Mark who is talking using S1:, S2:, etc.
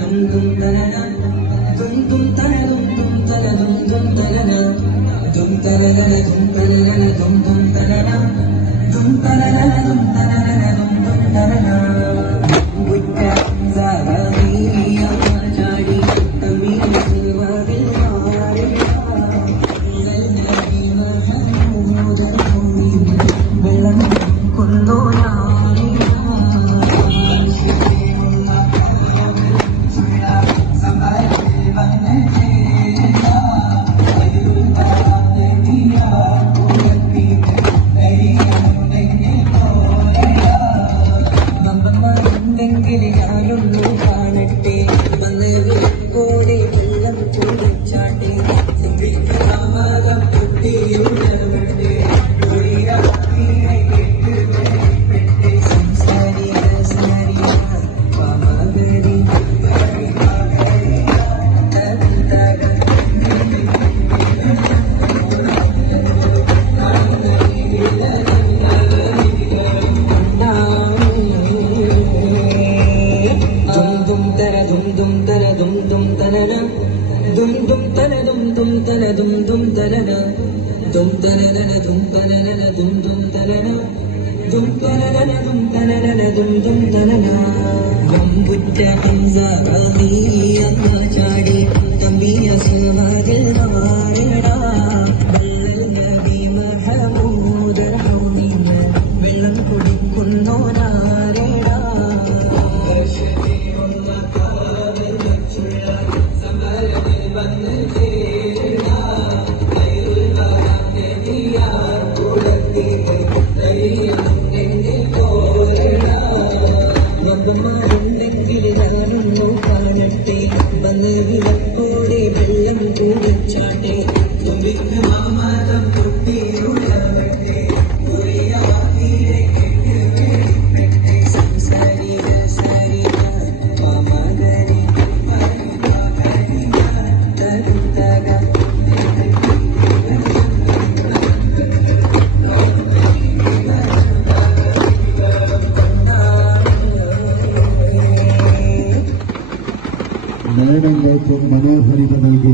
S1: ദും ദും തനന ദും ദും ദും തര ദും ദും തര ദും ദും തനന. ദും ദും തന ദും ദും തന ദും ദും തനന ദും തനന. ദും തനന ദും ദും തനന ദും തനന ദും തനന ദും ദും തനന. വമ്പുറ്റ ഹംസ റാഹി
S2: നയനങ്ങൾക്ക് മനോഹരിത നൽകി.